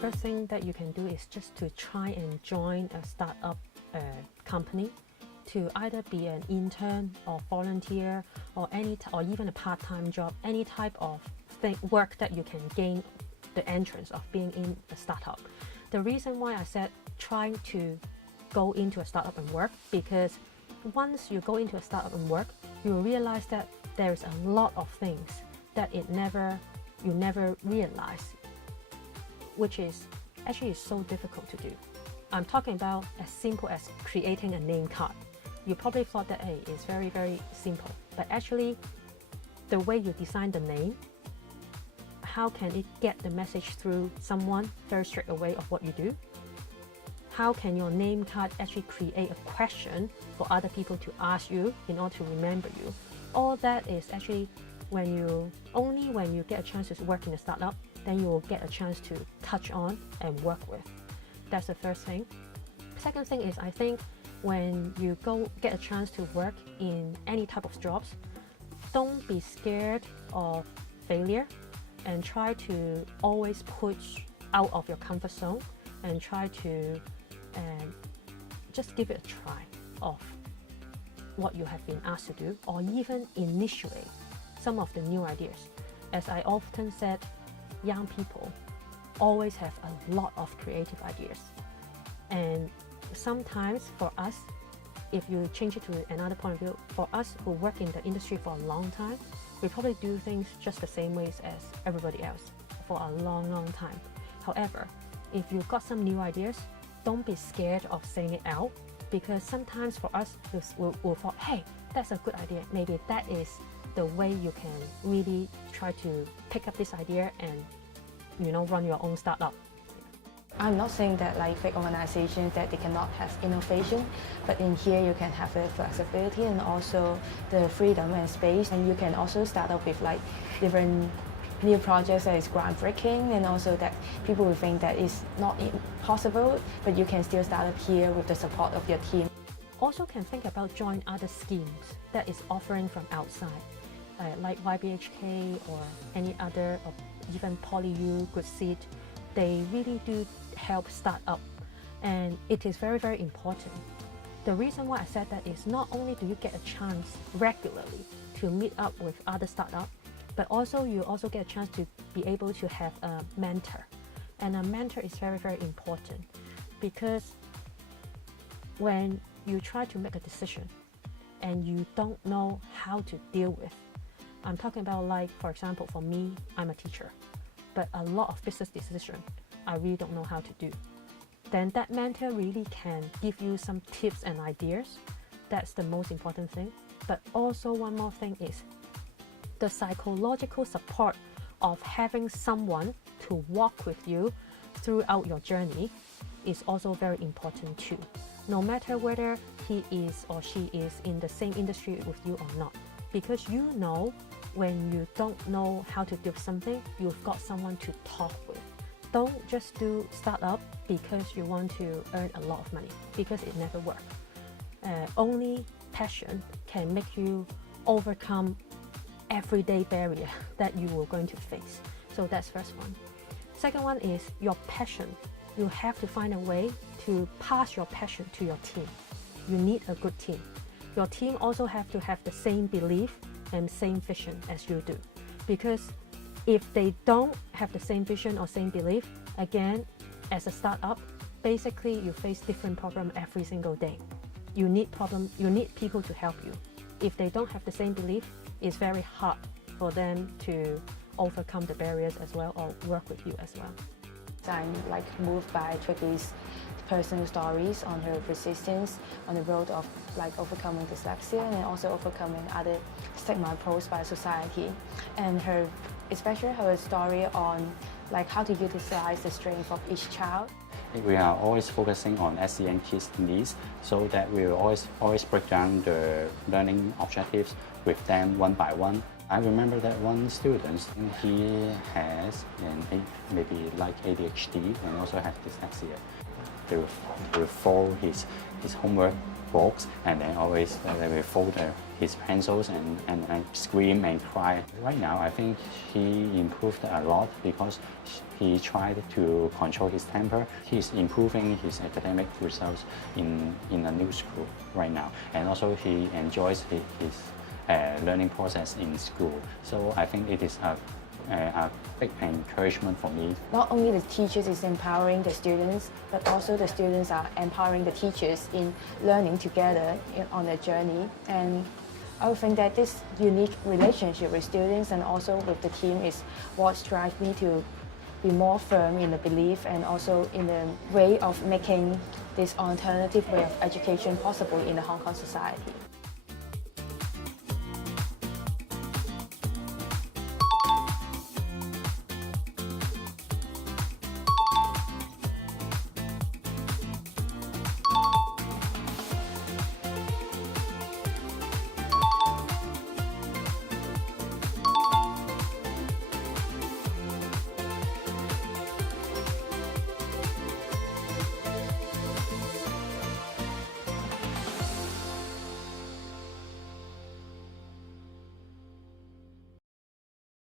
first thing that you can do is just to try and join a startup company, to either be an intern or volunteer or or even a part-time job, any type of work that you can gain the entrance of being in a startup. The reason why I said trying to go into a startup and work, because once you go into a startup and work, you will realize that there's a lot of things that you never realize, which is actually so difficult to do. I'm talking about as simple as creating a name card. You probably thought that, hey, it's very, very simple. But actually, the way you design the name, how can it get the message through someone very straight away of what you do? How can your name card actually create a question for other people to ask you in order to remember you? All that is actually only when you get a chance to work in a startup, then you will get a chance to touch on and work with. That's the first thing. Second thing is, I think when you get a chance to work in any type of jobs, don't be scared of failure and try to always push out of your comfort zone and try to just give it a try of what you have been asked to do, or even initiate some of the new ideas. As I often said, young people always have a lot of creative ideas, and sometimes for us, if you change it to another point of view, for us who work in the industry for a long time, we probably do things just the same ways as everybody else for a long time. However, if you've got some new ideas, don't be scared of saying it out, because sometimes for us, we'll thought, hey, that's a good idea. Maybe that is the way you can really try to pick up this idea and run your own startup. I'm not saying that like big organizations that they cannot have innovation, but in here you can have the flexibility and also the freedom and space, and you can also start up with like different new projects that is groundbreaking, and also that people will think that it's not possible, but you can still start up here with the support of your team. Also can think about join other schemes that is offering from outside, like YBHK or any other, or even PolyU, Good Seed. They really do help start up, and it is very, very important. The reason why I said that is not only do you get a chance regularly to meet up with other startups, but also you also get a chance to be able to have a mentor. And a mentor is very, very important, because when you try to make a decision and you don't know how to deal with, I'm talking about, like, for example, for me, I'm a teacher, but a lot of business decisions I really don't know how to do. Then that mentor really can give you some tips and ideas. That's the most important thing. But also one more thing is the psychological support of having someone to walk with you throughout your journey is also very important too. No matter whether he is or she is in the same industry with you or not. Because when you don't know how to do something, you've got someone to talk with. Don't just do startup because you want to earn a lot of money, because it never works. Only passion can make you overcome everyday barrier that you are going to face. So that's first one. Second one is your passion. You have to find a way to pass your passion to your team. You need a good team. Your team also have to have the same belief and same vision as you do, because if they don't have the same vision or same belief, again, as a startup, basically you face different problems every single day. You need people to help you. If they don't have the same belief, it's very hard for them to overcome the barriers as well, or work with you as well. I'm moved by Tricky's personal stories on her persistence on the road of overcoming dyslexia and also overcoming other stigma posed by society, and especially her story on how to utilize the strength of each child. We are always focusing on SEN kids' needs, so that we will always break down the learning objectives with them one by one. I remember that one student, he has maybe ADHD and also has dyslexia. They will follow his homework books, and then always they will fold his pencils and scream and cry. Right now, I think he improved a lot because he tried to control his temper. He's improving his academic results in a new school right now, and also he enjoys his learning process in school. So I think it is a big encouragement for me. Not only the teachers is empowering the students, but also the students are empowering the teachers in learning together on their journey. And I would think that this unique relationship with students and also with the team is what drives me to be more firm in the belief and also in the way of making this alternative way of education possible in the Hong Kong society.